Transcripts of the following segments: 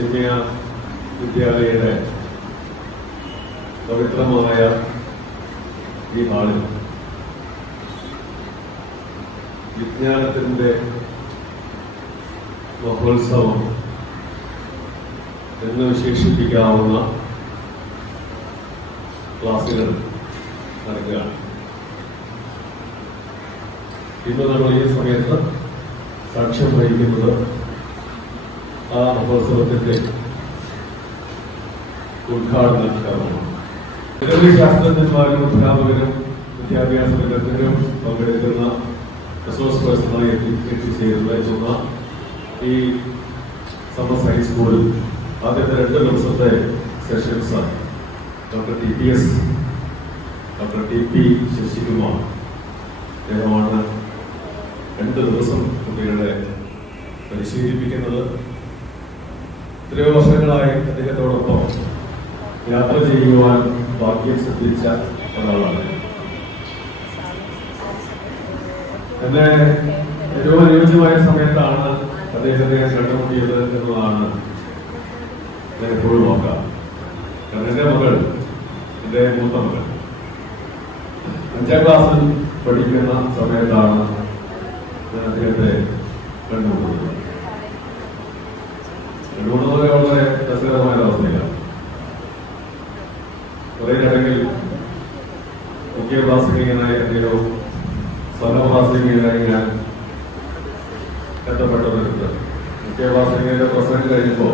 ചെമ്മിയ വിദ്യാലയയുടെ പവിത്രമായ ഈ നാളിൽ വിജ്ഞാനത്തിന്റെ മഹോത്സവം എന്ന് വിശേഷിപ്പിക്കാവുന്ന ക്ലാസ്സുകൾ നടക്കുകയാണ്. ഇന്ന് നമ്മൾ ഈ സമയത്ത് സാക്ഷ്യം വഹിക്കുന്നത് ആ മഹോത്സവത്തിന്റെ ഉദ്ഘാടന കർമ്മമാണ് നിരവധി ശാസ്ത്രജ്ഞന്മാരും അധ്യാപകരും വിദ്യാഭ്യാസ വിദഗ്ധരും പങ്കെടുക്കുന്ന റിസോഴ്സ് പേഴ്സണായി എത്തി എത്തിച്ചേരുന്ന ഈ സമസ് ഹൈസ്കൂളിൽ ആദ്യത്തെ രണ്ട് ദിവസത്തെ sessions doctor T P S doctor T P Sasikumar. അദ്ദേഹമാണ് രണ്ട് ദിവസം കുട്ടികളെ പരിശീലിപ്പിക്കുന്നത്. എത്രയോ വർഷങ്ങളായി അദ്ദേഹത്തോടൊപ്പം യാത്ര ചെയ്യുവാൻ ഭാഗ്യം ശ്രദ്ധിച്ച ഒരാളാണ്. എന്നെ ഏറ്റവും അനുയോജ്യമായ സമയത്താണ് അദ്ദേഹത്തെ ഞാൻ കണ്ടുമുട്ടിയത് എന്നുള്ളതാണ് ഞാൻ എപ്പോഴും നോക്കാം കാരണം എന്റെ മകൾ എന്റെ മൂത്ത മകൾ. അഞ്ചാം ക്ലാസ്സിൽ പഠിക്കുന്ന സമയത്താണ് അദ്ദേഹത്തെ കണ്ടുമുട്ടുന്നത് കണ്ടുമുട്ടുന്നത് വളരെ രസകരമായ ഒരു അവസ്ഥയിലാണ്. കുറെ ചടങ്ങിൽ മുഖ്യ പ്രാസംഗികനായ അദ്ദേഹവും സഹപ്രാസംഗികനായി ഞാൻ ബന്ധപ്പെട്ടതെടുത്ത് മുഖ്യ പ്രാസംഗികന്റെ പ്രസംഗം കഴിഞ്ഞപ്പോൾ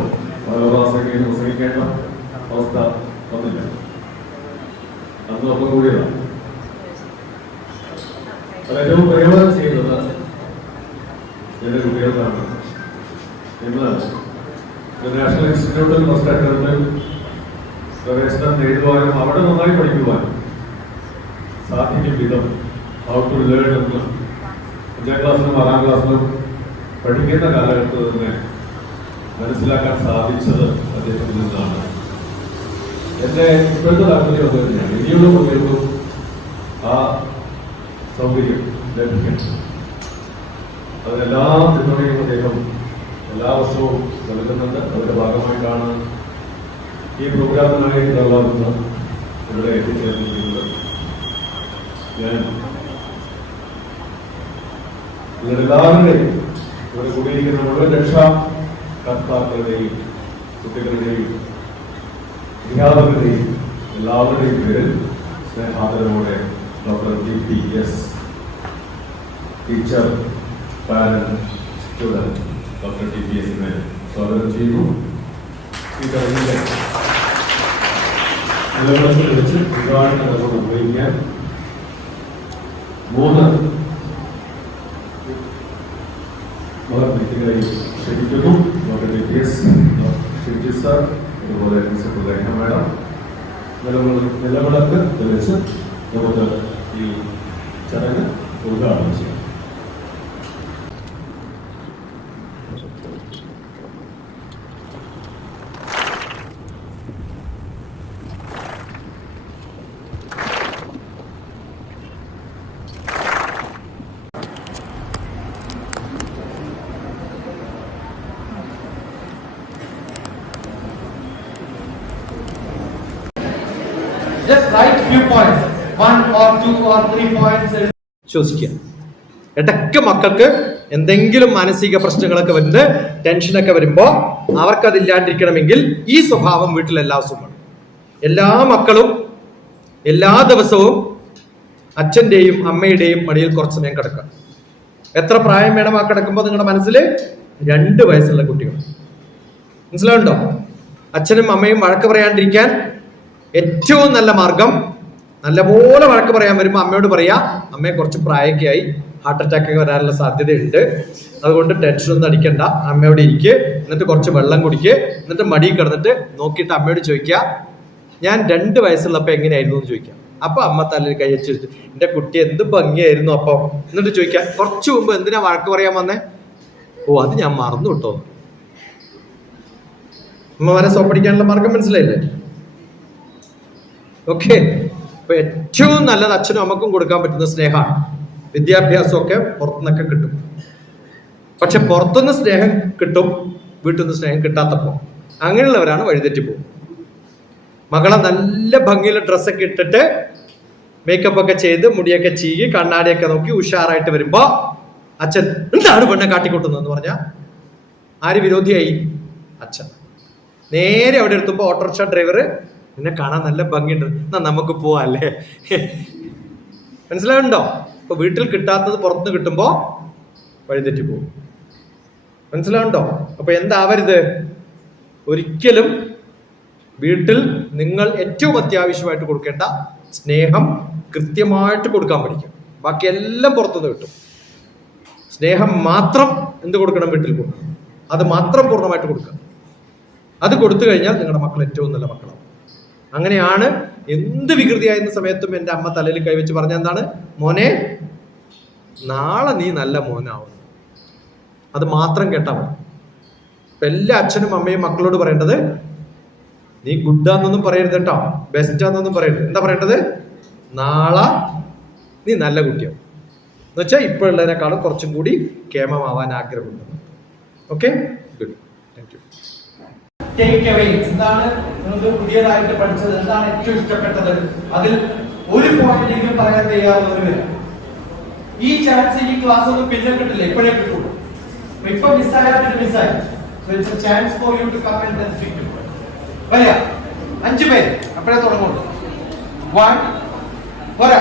പഠിക്കുന്ന കാലഘട്ടത്തിൽ തന്നെ മനസ്സിലാക്കാൻ സാധിച്ചത് അദ്ദേഹത്തിൽ നിന്നാണ്. എന്റെ ഇപ്പോഴത്തെ താല്പര്യം അത് തന്നെയാണ് ഇനിയുള്ള കുട്ടികൾക്കും ആ സൗകര്യം ലഭിക്കണം അതിനെല്ലാ പിന്തുണയും അദ്ദേഹം എല്ലാ വർഷവും നൽകുന്നുണ്ട്. അതിന്റെ ഭാഗമായിട്ടാണ് ഈ പ്രോഗ്രാമിനായി ഉണ്ടാകുന്ന ഇവിടെ എത്തിച്ചേർന്നിരിക്കുന്നത്. ഞാൻ നിങ്ങളെല്ലാവരുടെയും ഇവിടെ കൂടിയിരിക്കുന്ന മുഴുവൻ രക്ഷാകർത്താക്കളുടെയും കുട്ടികളുടെയും അധ്യാപകരുടെയും എല്ലാവരുടെയും പേരിൽ സ്നേഹാദരവോടെ doctor D P S teacher parent student doctor T P എസിനെ സ്വാഗതം ചെയ്യുന്നു. ഈ കഴിഞ്ഞ നിലവിളത്തിൽ വെച്ച് ഉദ്ഘാടന കർമ്മം ഉപയോഗിക്കാൻ മൂന്ന് വ്യക്തികളെ ക്ഷണിക്കുന്നു doctor T P S Shiji sir അതുപോലെ റൈന മാഡം നിലവിളക്ക് നിലവിളക്ക് തെളിച്ച് നമുക്ക് ഈ ചടങ്ങ് ഉദ്ഘാടനം ചെയ്യാം. Just write few points, one or two or three points. ശ്വസിക്കുക ഇടയ്ക്ക് മക്കൾക്ക് എന്തെങ്കിലും മാനസിക പ്രശ്നങ്ങളൊക്കെ വരുന്നത് ടെൻഷനൊക്കെ വരുമ്പോൾ അവർക്കതില്ലാണ്ടിരിക്കണമെങ്കിൽ ഈ സ്വഭാവം വീട്ടിൽ എല്ലാ ദിവസവും എല്ലാ മക്കളും എല്ലാ ദിവസവും അച്ഛന്റെയും അമ്മയുടെയും മടിയിൽ കുറച്ച് സമയം കിടക്കുക. എത്ര പ്രായം വേണം ആ കിടക്കുമ്പോൾ നിങ്ങളുടെ മനസ്സിൽ രണ്ട് വയസ്സുള്ള കുട്ടികൾ. മനസ്സിലാവുണ്ടോ അച്ഛനും അമ്മയും വഴക്ക് പറയാണ്ടിരിക്കാൻ ഏറ്റവും നല്ല മാർഗം നല്ലപോലെ വഴക്ക് പറയാൻ വരുമ്പോൾ അമ്മയോട് പറയാ അമ്മയെ കുറച്ച് പ്രായമൊക്കെ ആയി ഹാർട്ട് അറ്റാക്ക് ഒക്കെ വരാനുള്ള സാധ്യതയുണ്ട്. അതുകൊണ്ട് ടെൻഷൻ ഒന്നും അടിക്കണ്ട. അമ്മയോട് ഇരിക്ക്. എന്നിട്ട് കുറച്ച് വെള്ളം കുടിക്ക്. എന്നിട്ട് മടി കിടന്നിട്ട് നോക്കിയിട്ട് അമ്മയോട് ചോദിക്കുക ഞാൻ രണ്ട് വയസ്സുള്ളപ്പോൾ എങ്ങനെയായിരുന്നു? എന്ന് ചോദിക്കാം. അപ്പൊ അമ്മ തലയിൽ കൈ വെച്ച് ചോദിച്ചു, എന്റെ കുട്ടി എന്ത് ഭംഗിയായിരുന്നു അപ്പൊ? എന്നിട്ട് ചോദിക്കാം കുറച്ചു മുമ്പ് എന്തിനാ വഴക്ക് പറയാൻ വന്നേ? ഓ അത് ഞാൻ മറന്നു അമ്മ വരെ സോപ്പടിക്കാനുള്ള മാർഗം മനസ്സിലായില്ലേ? ഓക്കെ അപ്പൊ ഏറ്റവും നല്ലത് അച്ഛനും അമ്മക്കും കൊടുക്കാൻ പറ്റുന്ന സ്നേഹമാണ്. വിദ്യാഭ്യാസമൊക്കെ പുറത്തുനിന്നൊക്കെ കിട്ടും. പക്ഷെ പുറത്തുനിന്ന് സ്നേഹം കിട്ടും വീട്ടിൽ നിന്ന് സ്നേഹം കിട്ടാത്തപ്പോൾ. അങ്ങനെയുള്ളവരാണ് വഴിതെറ്റി പോകും മകളെ നല്ല ഭംഗിയുള്ള ഡ്രസ്സൊക്കെ ഇട്ടിട്ട് മേക്കപ്പ് ഒക്കെ ചെയ്ത് മുടിയൊക്കെ ചീകി കണ്ണാടിയൊക്കെ നോക്കി ഉഷാറായിട്ട് വരുമ്പോ അച്ഛൻ എന്താണ് പെണ്ണെ കാട്ടിക്കൂട്ടുന്നതെന്ന് പറഞ്ഞ ആര് വിരോധിയായി? അച്ഛൻ. നേരെ അവിടെ എത്തുമ്പോൾ ഓട്ടോറിക്ഷ ഡ്രൈവർ നിന്നെ കാണാൻ നല്ല ഭംഗിയുണ്ട്. എന്നാ നമുക്ക് പോവാല്ലേ? മനസ്സിലാവുണ്ടോ ഇപ്പൊ വീട്ടിൽ കിട്ടാത്തത് പുറത്തുനിന്ന് കിട്ടുമ്പോ വഴിതെറ്റി പോകും. മനസ്സിലാവുണ്ടോ അപ്പൊ എന്താവരുത്? ഒരിക്കലും വീട്ടിൽ നിങ്ങൾ ഏറ്റവും അത്യാവശ്യമായിട്ട് കൊടുക്കേണ്ട സ്നേഹം കൃത്യമായിട്ട് കൊടുക്കാൻ പഠിക്കും ബാക്കി എല്ലാം പുറത്തുനിന്ന് കിട്ടും. സ്നേഹം മാത്രം എന്ത് കൊടുക്കണം വീട്ടിൽ കൊടുക്കണം അത് മാത്രം പൂർണമായിട്ട് കൊടുക്കുക. അത് കൊടുത്തു കഴിഞ്ഞാൽ നിങ്ങളുടെ മക്കൾ ഏറ്റവും നല്ല മക്കളാണ് അങ്ങനെയാണ് എന്ത് വികൃതിയായിരുന്ന സമയത്തും എന്റെ അമ്മ തലയിൽ കൈവച്ച് പറഞ്ഞ എന്താണ്? മോനെ നാളെ നീ നല്ല മോനാവും. അത് മാത്രം ഇപ്പൊ എല്ലാ അച്ഛനും അമ്മയും മക്കളോട് പറയേണ്ടത് നീ ഗുഡാന്നൊന്നും പറയരുത് കേട്ടോ. ബെസ്റ്റാന്നൊന്നും പറയരുത്. എന്താ പറയേണ്ടത്? നാളെ നീ നല്ല കുട്ടിയാവും. എന്ന് വെച്ചാൽ ഇപ്പോഴുള്ളതിനേക്കാളും കുറച്ചും കൂടി കേമമാവാൻ ആഗ്രഹമുണ്ട്. Okay good thank you take away എന്താണ് നിങ്ങൾക്ക് പുതിയതായിട്ട് പഠിച്ചത്? എന്താണ് ഏറ്റവും ഇഷ്ടപ്പെട്ടത്? അതിൽ ഒരു പോയിന്റെങ്കിലും പറയാൻ തയ്യാറുള്ളവര് ഈ ചാൻസ് ഈ ക്ലാസ് ഒന്നും പിന്നെ കിട്ടില്ല. ഇപ്പോഴേ കിട്ടുള്ളൂ ഇപ്പൊ മിസ്സായാൽ പിന്നെ മിസ്സായി chance for you to come and speak വരിക. അഞ്ചു പേര്. അപ്പോഴേ തുടങ്ങുള്ളൂ. വൺ പോരാ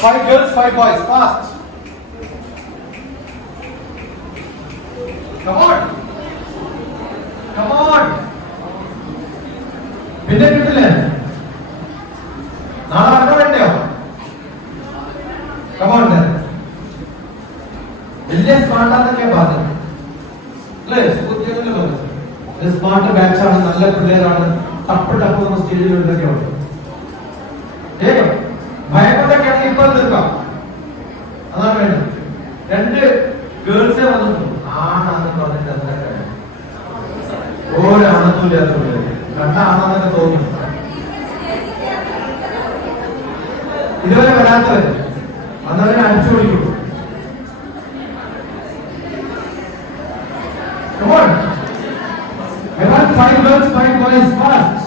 five girls five boys fast Come on. Come on. പിന്നെ കിട്ടില്ലേ? നാളെ വരണോ വേണ്ടയോ കമോണ്ട് വലിയ സ്മാർട്ടാന്നൊക്കെ പറഞ്ഞത്. അല്ലേ? പറഞ്ഞത്? സ്മാർട്ട് ബാച്ചാണ് നല്ല പിള്ളേരാണ് ടപ്പ് ടപ്പ് നമ്മൾ സ്റ്റേജിൽ ഉണ്ട് Christ first.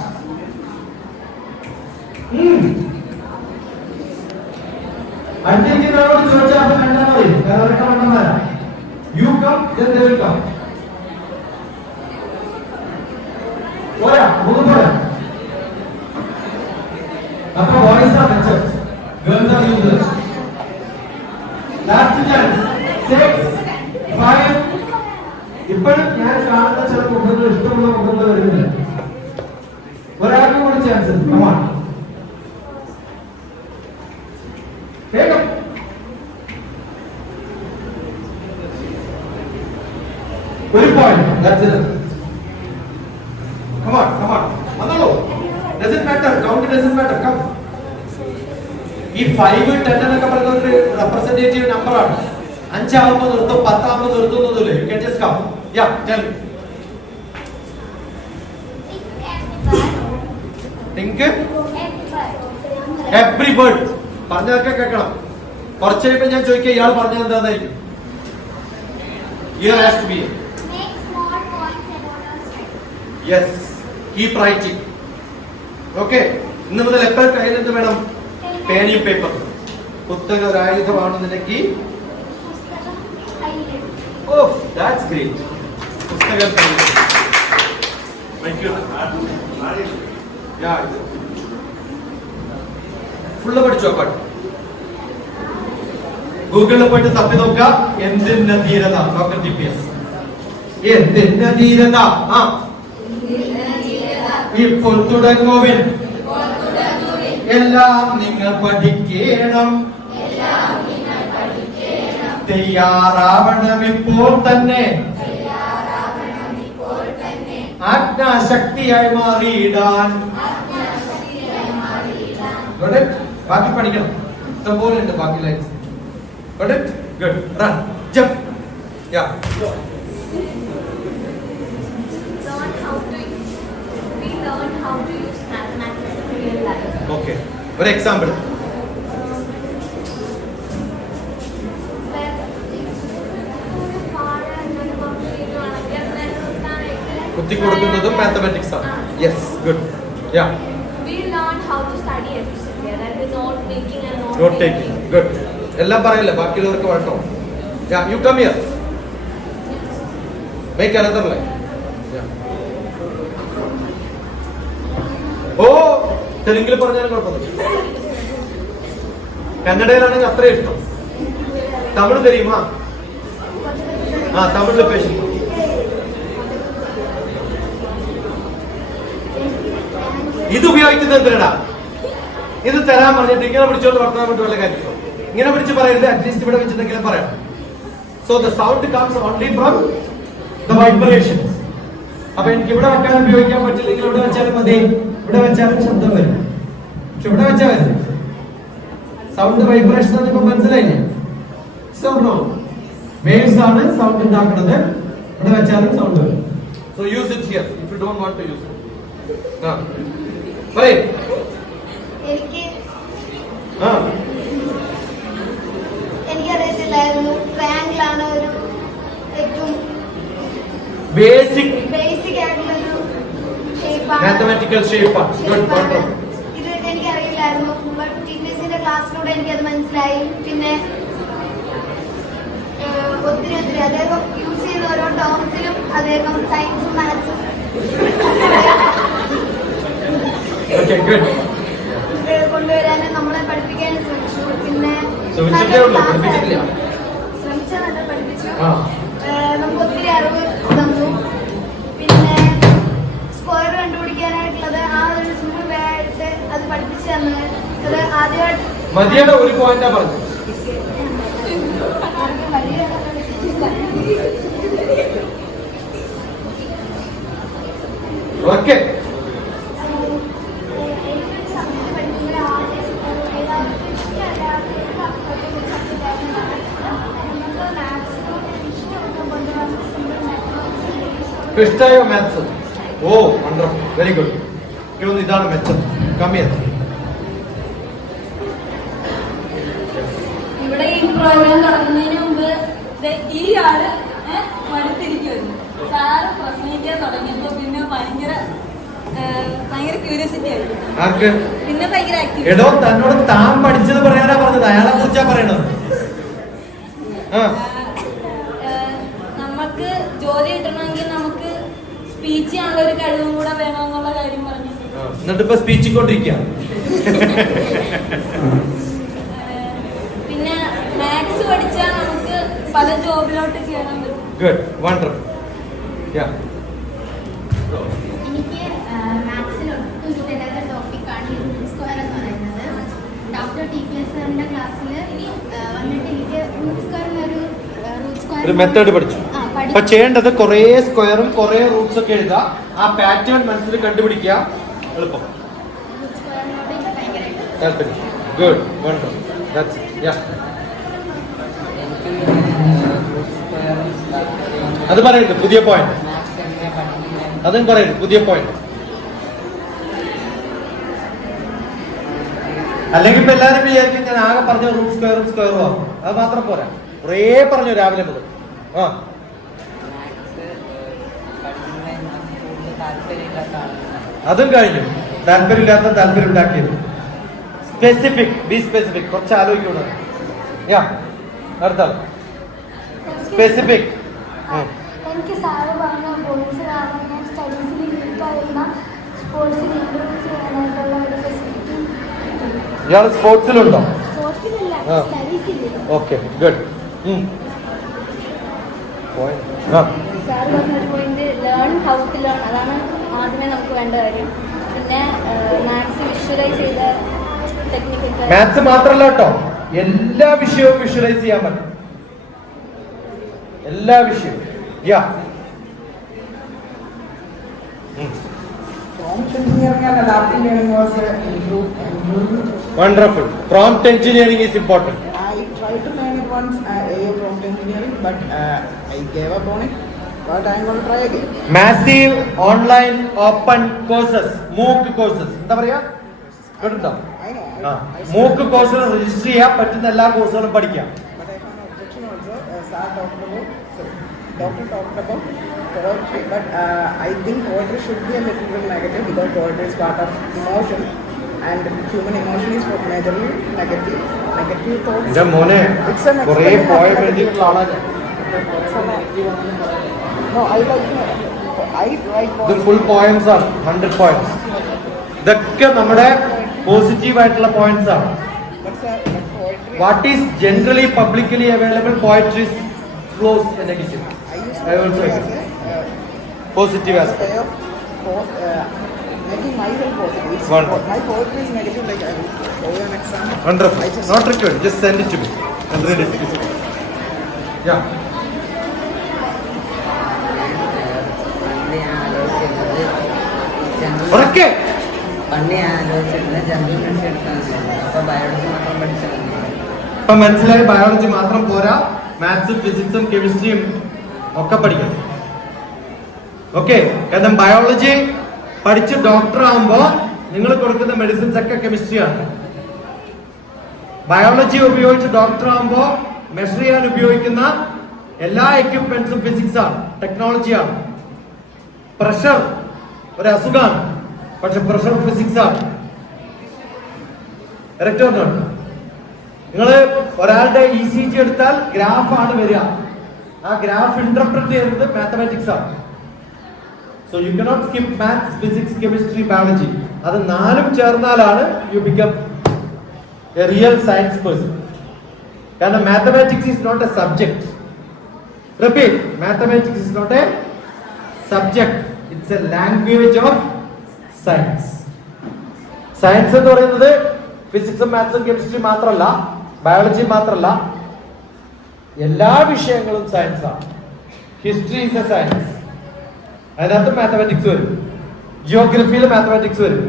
ഒരു point that's it come on come on വന്നോളൂ. Doesn't matter count doesn't matter come ഈ ഫൈവ് ടെൻ എന്നൊക്കെ പറയുന്ന ഒരു റെപ്രസെന്റേറ്റീവ് നമ്പർ ആണ്. അഞ്ചാവുമ്പോൾ നിർത്തും പത്താവുമ്പോൾ നിർത്തുന്നൊന്നുമില്ല you just come yeah tell think every word പറഞ്ഞതൊക്കെ കേൾക്കണം. കുറച്ച് കഴിയുമ്പോൾ ഞാൻ ചോദിക്കുക ഇയാൾ പറഞ്ഞത് എന്താണെന്നായിരിക്കും ear has to be yes keep writing okay ഇന്ന് മുതൽ എപ്പോൾ കയ്യിൽ എന്ത് വേണം പേനയും പേപ്പറും പുസ്തകം ഒരു ആയുധമാണെന്നുണ്ടെങ്കിൽ. ഓ ഫുള്ള് പഠിച്ചോ പാട്ട് ഗൂഗിളിൽ പോയിട്ട് തപ്പി നോക്കുക എന്തിന്റെ ധീരത? ഡോക്ടർ ടി പി എസ് എന്തിന്റെ ധീരത? ആ. ഇപ്പോൾ തുടങ്ങുവിൻ എല്ലാം നിങ്ങൾ പഠിക്കണം. തയ്യാറാവണം ഇപ്പോൾ തന്നെ. ആജ്ഞാശക്തിയായി മാറിയിടാൻ? ബാക്കി പഠിക്കണം. ഇഷ്ടംപോലെ ഉണ്ട് ബാക്കി lines good run Good. Run. Okay. ഒരു എക്സാമ്പിൾ കുത്തി കൊടുക്കുന്നതും മാത്തമാറ്റിക്സ് ആണ്. Yes good yeah we learn how to study efficiently. That is not making and not taking good എല്ലാം പറയില്ല? ബാക്കിയുള്ളവർക്ക് വേണ്ടോ yeah you come here make another line oh തെലുങ്കിൽ പറഞ്ഞാലും കുഴപ്പമില്ല കന്നഡയിലാണെങ്കിൽ അത്രയും ഇഷ്ടം. തമിഴ് തെരിയുമാ ആ. തമിഴിൽ പേശി ഇത് ഉപയോഗിക്കുന്നത് എന്തിനാ? ഇത് തരാൻ പറഞ്ഞിട്ട് ഇങ്ങനെ പിടിച്ചോണ്ട് വർത്തമാനം കൊണ്ട് വല്ല കാര്യം ഇങ്ങനെ പിടിച്ച് പറയരുത്. അറ്റ്ലീസ്റ്റ് ഇവിടെ വെച്ചിട്ടെങ്കിലും പറയാം. So the sound comes only from the vibration അപ്പൊ എനിക്ക് ഇവിടെ വെക്കാൻ ഉപയോഗിക്കാൻ പറ്റില്ലെങ്കിൽ ഇവിടെ വെച്ചാലും മതി. ഇവിടെ വെച്ചാലും ശബ്ദം വരും. പക്ഷെ ഇവിടെ വെച്ചാൽ വരും. സൗണ്ട് വൈബ്രേഷൻ ഇപ്പൊ മനസ്സിലായില്ലേ? സോ നോ വേവ്സ് ആണ് സൗണ്ട് ഉണ്ടാക്കുന്നത്. ഇവിടെ വെച്ചാലും സൗണ്ട് വരും. So use it here if you don't want to use it ആ പറയേ. എനിക്ക് ആ. എനിക്കറിയത്തില്ലായിരുന്നു. ട്രയാങ്കിൾ ആണ് ഒരു ഏറ്റവും basic mathematical shape good wonderful ഇത് എനിക്കറിയില്ലായിരുന്നു. ബട്ട് ടീച്ചേഴ്സിന്റെ ക്ലാസ്സിലൂടെ എനിക്കത് മനസ്സിലായി. പിന്നെ ഏഹ്, ഒത്തിരി ഒത്തിരി. അദ്ദേഹം യൂസ് ചെയ്യുന്ന ഓരോ ടേംസിലും അദ്ദേഹം സയൻസും മാത്സും ഓക്കെ ഗുഡ് കൊണ്ടുവരാനും നമ്മളെ പഠിപ്പിക്കാനും ശ്രമിച്ചു. പിന്നെ പഠിപ്പിച്ചു നമുക്ക് ഒത്തിരി അറിവ് കണ്ടുപിടിക്കാനായിട്ടുള്ളത് ആ ഒരു സിമ്പിൾ വേ അത് പഠിപ്പിച്ചു ഒരു പോയിന്റാ ഓക്കെ. ഇഷ്ടമായോ മാത്സ് ഓ വണ്ടർഫുൾ വെരി ഗുഡ് ഇനി തോന്നുന്നു ഇതാണ് മെച്ചം. കമ്മിയത് ഇവിടെ ഈ പ്രോഗ്രാം തുടങ്ങുന്നതിന് മുമ്പ് ഈ ആൾ മടുത്തിരിക്കുന്നു സാറ് പ്രസംഗിക്കാൻ തുടങ്ങിയപ്പോ പിന്നെ ഭയങ്കര ഭയങ്കര ക്യൂരിയോസിറ്റി ആയിരുന്നു. പിന്നെ ഭയങ്കര എടോ തന്നോട് താൻ പഠിച്ചത് പറയാനാ പറഞ്ഞത്. അയാളെ കുറിച്ചാ പറയണത്. ആ. സ്പീച്ച് ചെയ്യാനുള്ള ഒരു കഴിവും കൂടെ വേണമെന്നുള്ള കാര്യം പറഞ്ഞു എന്നിട്ട് ഇപ്പൊ സ്പീച്ച് കൊണ്ടിരിക്കുക പിന്നെ മാത്സ് പഠിച്ചാൽ നമുക്ക് പല ജോബിലോട്ട് കയറാൻ പറ്റും. Good wonderful yeah. എനിക്ക് മാത്സിൽ ഒട്ടും ഇഷ്ടമില്ലാത്ത ടോപ്പിക്കാണ് യൂണിറ്റ് സ്ക്വയർ എന്ന് പറയുന്നത്. ഡോക്ടർ ടി പി എസ് സാറിന്റെ ക്ലാസ്സിൽ വന്നിട്ട് എനിക്ക് റൂട്ട് സ്ക്വയറിനൊരു റൂട്ട് സ്ക്വയർ ഒരു മെത്തേഡ് പഠിച്ചു. അപ്പൊ ചെയ്യേണ്ടത് കുറെ സ്ക്വയറും കുറെ റൂട്ട്സ് ഒക്കെ എഴുതുക. ആ പാറ്റേൺ മനസ്സിൽ കണ്ടുപിടിക്കുക. എളുപ്പം. ഗുഡ് അത് പറയരുത്. പുതിയ പോയിന്റ് അതും പറയരുത്. പുതിയ പോയിന്റ് അല്ലെങ്കിൽ ഇപ്പൊ എല്ലാരും വിചാരിക്കും ഞാൻ ആകെ പറഞ്ഞ റൂട്ട് സ്ക്വയറും സ്ക്വയറും ആവും. അത് മാത്രം പോരാ. കുറേ പറഞ്ഞു രാവിലെ മുതൽ. ആ. അതും കഴിഞ്ഞു. താല്പര്യമില്ലാത്ത താല്പര്യം ഉണ്ടാക്കിയത് സ്പെസിഫിക് ബി സ്പെസിഫിക് കുറച്ച് ആലോചിക്കണം യാ അടുത്ത സ്പെസിഫിക് എനിക്ക് സാറ് പറഞ്ഞ പോയിന്റ്സ് കാരണം ഞാൻ സ്റ്റഡീസിൽ വീക്കായിരുന്ന സ്പോർട്സിൽ ഇമ്പ്രൂവ് ചെയ്യാനായിട്ടുള്ള ഒരു ഫെസിലിറ്റി ഇയാൾ സ്പോർട്സിലുണ്ടോ സ്പോർട്സിലില്ല. സ്റ്റഡീസിൽ ഓക്കെ ഗുഡ് സാർ പറഞ്ഞൊരു point learn how to learn അതാണ് ആദ്യമേ നമുക്ക് വേണ്ട കാര്യം പിന്നെ മാത്സ് വിഷ്വലൈസ് ചെയ്ത ടെക്നിക്കൊക്കെ മാത്സ് മാത്രല്ല കേട്ടോ എല്ലാ വിഷയവും വിഷ്വലൈസ് ചെയ്യാൻ പറ്റും എല്ലാ വിഷയവും yeah uh. Wonderful prompt engineering is important I tried to learn it once, uh, AO prompt engineering, but uh, I gave up on it. But I'm going to try again. Massive online open courses MOOC courses എന്താ പറയാ I മൂക്ക് കോഴ്സുകൾ register ചെയ്യാൻ പറ്റുന്ന എല്ലാ കോഴ്സുകളും പഠിക്കാം But I have an objection also. Uh, Sir talked about, sorry, doctor talked about poetry, but uh, I think poetry should be a little bit negative because poetry is part of emotion, and human emotion is majorly negative. Negative thoughts. എന്റെ മോനെ It's കൊറേ negative No, I like. I write ഇത് poetry. Full poems ആണ് hundred poems ഇതൊക്കെ നമ്മുടെ positive ആയിട്ടുള്ള points ആണ്. What is generally publicly available poetries flaws negative uh, positive uh, making myself positive. It's Wonderful. My poetry is negative. Like I will show you an example. I just- not required just send it to me and read it yeah പണ്ട് ഞാൻ ആലോചിച്ചിരുന്നത് general ഉറക്കെ. പണ്ട് ഞാൻ ആലോചിച്ചിരുന്നത് general medicine എടുക്കാനായിരുന്നു അപ്പോൾ biology മാത്രം പഠിച്ചാൽ മനസ്സിലായി biology മാത്രം പോരാ. മാത്സും ഫിസിക്സും കെമിസ്ട്രിയും ഒക്കെ പഠിക്കണം. ഓക്കെ കാരണം ബയോളജി പഠിച്ച് ഡോക്ടർ ആകുമ്പോ നിങ്ങൾ കൊടുക്കുന്ന മെഡിസിൻസ് ഒക്കെ കെമിസ്ട്രിയാണ് ബയോളജി ഉപയോഗിച്ച് ഡോക്ടർ ആകുമ്പോ മെഷർ ചെയ്യാൻ ഉപയോഗിക്കുന്ന എല്ലാ എക്യുപ്മെന്റ്സും ഫിസിക്സ് ആണ്. ടെക്നോളജിയാണ് പ്രഷർ ഒരു പക്ഷെ പ്രഷർ ഫിസിക്സ്. ആണ് or not? നിങ്ങൾ ഒരാളുടെ ഇ സി ജി എടുത്താൽ ഗ്രാഫാണ് ആണ് വരിക. ആ ഗ്രാഫ് ഇന്റർപ്രറ്റ് ചെയ്യുന്നത് മാത്തമാറ്റിക്സ് ആണ്. So you cannot skip maths physics chemistry biology അത് നാലും ചേർന്നാലാണ് you become a real science person കാരണം mathematics is not a subject repeat mathematics is not a subject it's a language of science science എന്ന് പറയുന്നത് ഫിസിക്സും മാത്സും chemistry മാത്രമല്ല biology മാത്രമല്ല എല്ലാ വിഷയങ്ങളും science ആണ്. ഹിസ്റ്ററി ഇസ് എ സയൻസ് അതിനകത്ത് മാത്തമാറ്റിക്സ് വരും. ജിയോഗ്രഫിയിൽ മാത്തമാറ്റിക്സ് വരും.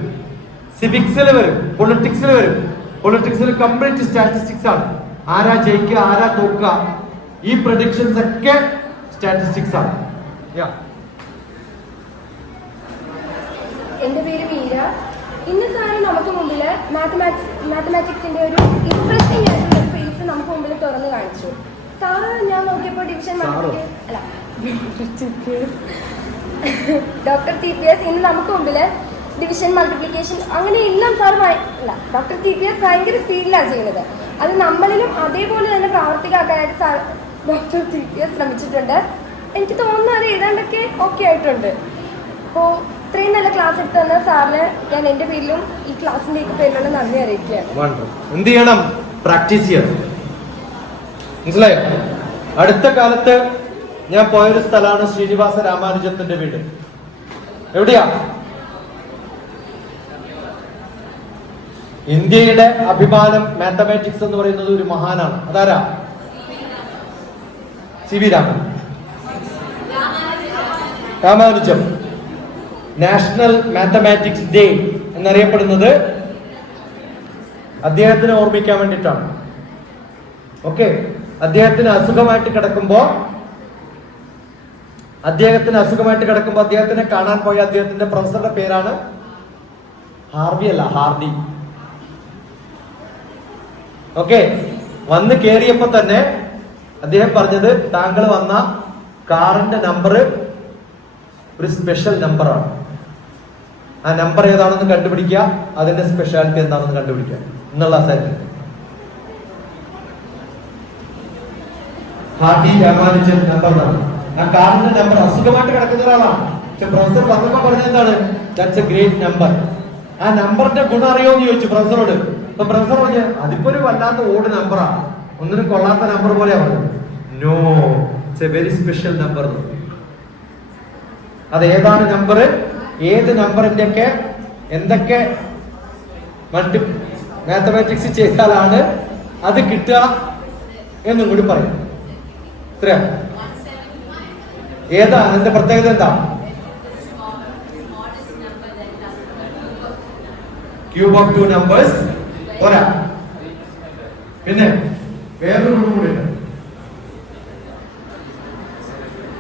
സിവിക്സിൽ വരും. പൊളിറ്റിക്സിൽ വരും. പൊളിറ്റിക്സിൽ കംപ്ലീറ്റ് സ്റ്റാറ്റിസ്റ്റിക്സ് ആണ്. ആരാ ജയിക്കുക ആരാ തോക്കുക ഈ പ്രഡിക്ഷൻസ് ഒക്കെ സ്റ്റാറ്റിസ്റ്റിക്സ് ആണ് Yeah. എന്റെ പേര് മീര. ഇന്ന് സാറ് നമുക്ക് മുമ്പിൽ മാത്തമാറ്റിക്സ് മാത്തമാറ്റിക്സിന്റെ ഒരു ഇൻട്രസ്റ്റിംഗ് ആയിട്ടുള്ള ഫേസ് നമുക്ക് മുമ്പിൽ തുറന്ന് കാണിച്ചു. സാറ് ഞാൻ നോക്കിയപ്പോൾ ഡിവിഷൻ? അല്ല ഡോക്ടർ ടി പി എസ് ഇന്ന് നമുക്ക് മുമ്പിൽ ഡിവിഷൻ മൾട്ടിപ്ലിക്കേഷൻ അങ്ങനെ എല്ലാം സാർ അല്ല ഡോക്ടർ ടി പി എസ് ഭയങ്കര സ്പീഡിലാണ് ചെയ്യുന്നത്. അത് നമ്മളിലും അതേപോലെ തന്നെ പ്രാവർത്തികമാക്കാനായിട്ട് sir doctor T P S ശ്രമിച്ചിട്ടുണ്ട്. എനിക്ക് തോന്നുന്നു അത് ഏതാണ്ടൊക്കെ ഓക്കെ ആയിട്ടുണ്ട്. അപ്പോൾ ഇത്രയും നല്ല ക്ലാസ് എടുത്തു തന്ന സാറിന് ഞാൻ എന്റെ പേരിലും ഈ ക്ലാസിന്റെ പേരിലുള്ള നന്ദി അറിയിക്കുകയാണ്. എന്ത് ചെയ്യണം? പ്രാക്ടീസ് ചെയ്യണം. മനസ്സിലായോ? അടുത്ത കാലത്ത് ഞാൻ പോയൊരു സ്ഥലമാണ് ശ്രീനിവാസ രാമാനുജത്തിന്റെ വീട്. എവിടെയാ? ഇന്ത്യയുടെ അഭിമാനം മാത്തമാറ്റിക്സ് എന്ന് പറയുന്നത് ഒരു മഹാനാണ്. അതാരാ? C V Raman. Ramanujan. National mathematics day എന്നറിയപ്പെടുന്നത് അദ്ദേഹത്തിനെ ഓർമ്മിക്കാൻ വേണ്ടിയിട്ടാണ്. ഓക്കെ അദ്ദേഹത്തിന് അസുഖമായിട്ട് കിടക്കുമ്പോ അദ്ദേഹത്തിന് അസുഖമായിട്ട് കിടക്കുമ്പോൾ അദ്ദേഹത്തിനെ കാണാൻ പോയ അദ്ദേഹത്തിന്റെ പ്രൊഫസറുടെ പേരാണ് ഹാർവി അല്ല ഹാർഡി. ഓക്കെ വന്ന് കേറിയപ്പോ തന്നെ അദ്ദേഹം പറഞ്ഞത് താങ്കൾ വന്ന കാറിന്റെ നമ്പർ ഒരു സ്പെഷ്യൽ നമ്പറാണ് ആ നമ്പർ ഏതാണെന്ന് കണ്ടുപിടിക്കുക അതിന്റെ സ്പെഷ്യാലിറ്റി എന്താണെന്ന് കണ്ടുപിടിക്കുക. എന്നുള്ള അസൈൻമെന്റ് ഹാർട്ടി രാമാനുജൻ നമ്പർ ആ കാറിന്റെ നമ്പർ അസുഖമായിട്ട് കിടക്കുന്ന ഒരാളാണ്. പക്ഷെ പ്രൊഫസർ വന്നപ്പോ പറഞ്ഞത് എന്താണ്? ദാറ്റ്സ് എ ഗ്രേറ്റ് നമ്പർ ആ നമ്പറിന്റെ ഗുണം അറിയോ എന്ന് ചോദിച്ചു പ്രൊഫസറോട് അപ്പൊ പ്രൊഫസർ പറഞ്ഞു അതിപ്പോ ഒരു വല്ലാത്ത ഓട് നമ്പറാണ് ഒന്നിനും കൊള്ളാത്ത നമ്പർ പോലെയാ പറഞ്ഞത്. No it's a very special number അത് ഏതാണ് നമ്പർ ഏത് നമ്പറിന്റെ ഒക്കെ എന്തൊക്കെ മൾട്ടി മാത്തമാറ്റിക്സ് ചെയ്താലാണ് അത് കിട്ടുക എന്നും കൂടി പറയും. ഇത്ര ഏതാ? അതിന്റെ പ്രത്യേകത എന്താ? ക്യൂബ് ഓഫ് ടു നമ്പേഴ്സ് പോരാ. പിന്നെ വേറൊരു കൂടി ഉണ്ട്.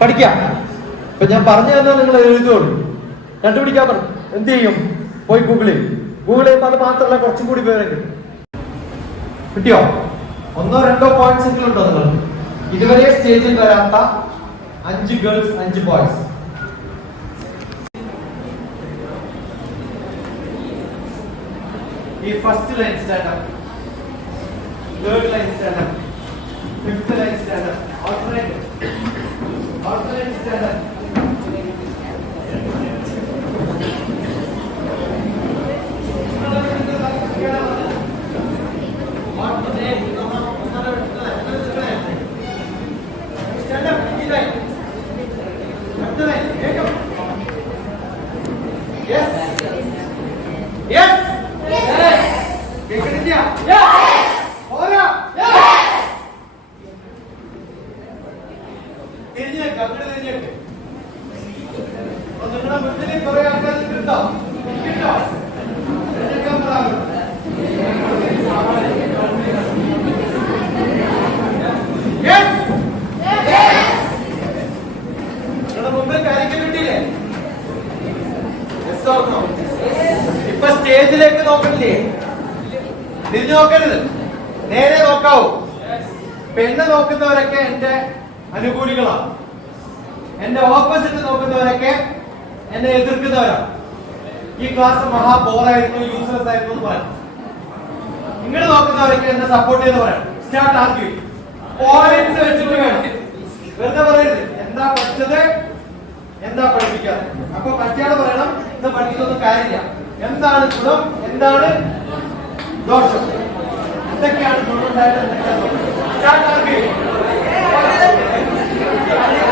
പഠിക്കാം. ഇപ്പൊ ഞാൻ പറഞ്ഞു തന്നെ നിങ്ങൾ എഴുതുള്ളൂ കണ്ടുപിടിക്കാൻ പറഞ്ഞു എന്ത് ചെയ്യും? പോയി ഗൂഗിളിൽ ഗൂഗിൾ ചെയ്യുമ്പോൾ അത് മാത്രമല്ല കുറച്ചും കൂടി പേരെങ്കിലും കിട്ടിയോ? ഒന്നോ രണ്ടോ പോയിന്റ്സ് എങ്കിലും ഉണ്ടോ നിങ്ങൾ? ഇതുവരെ സ്റ്റേജിൽ വരാത്ത അഞ്ച് ഗേൾസ് അഞ്ച് ബോയ്സ് ഈ first line stand up third line stand up fifth line stand up alternate alternate stand up ഇപ്പൊ സ്റ്റേജിലേക്ക് നോക്കണില്ലേ തിരിഞ്ഞു നോക്കരുത് നേരെ നോക്കാവൂ പെണ്ണ് നോക്കുന്നവരൊക്കെ എന്റെ അനുകൂലികളാണ് എന്റെ ഓപ്പോസിറ്റ് നോക്കുന്നവരൊക്കെ എന്നെ എതിർക്കുന്നവരാണ്. ഈ ക്ലാസ് മഹാ ബോറായിരുന്നു യൂസ്ലെസ് ആയിരുന്നു എന്ന് പറയാം. നിങ്ങൾ നോക്കുന്നവരൊക്കെ എന്നെ സപ്പോർട്ട് ചെയ്ത് പറയാം. സ്റ്റാർട്ട് ആർഗ്യൂ പോയിന്റ്സ് വെച്ചിട്ട് വേണം. വെറുതെ പറയരുത്. എന്താ പഠിച്ചത്? എന്താ പഠിപ്പിക്കാതെ അപ്പൊ പറ്റിയാണ് പറയണം ഇത് പഠിച്ചതൊന്നും കാര്യമില്ല. എന്താണ് ഗുണം? എന്താണ് ദോഷം? എന്തൊക്കെയാണ് ഗുണമുണ്ടായത് എന്തൊക്കെയാണ് സ്റ്റാർട്ട് Start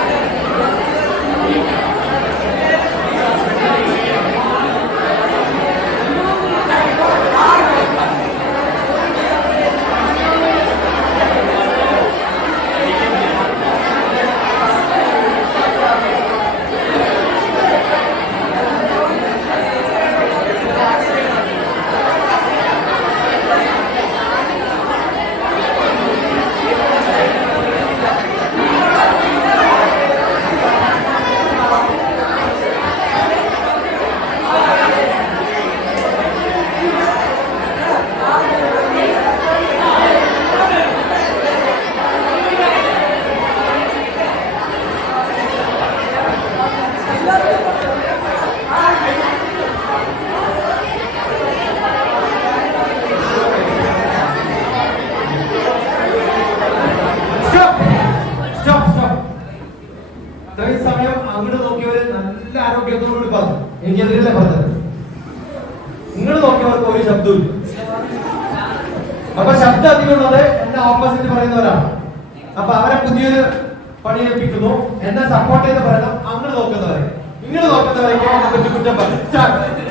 നിങ്ങൾ നോക്കുന്നവരൊക്കെ കുറ്റം പറയും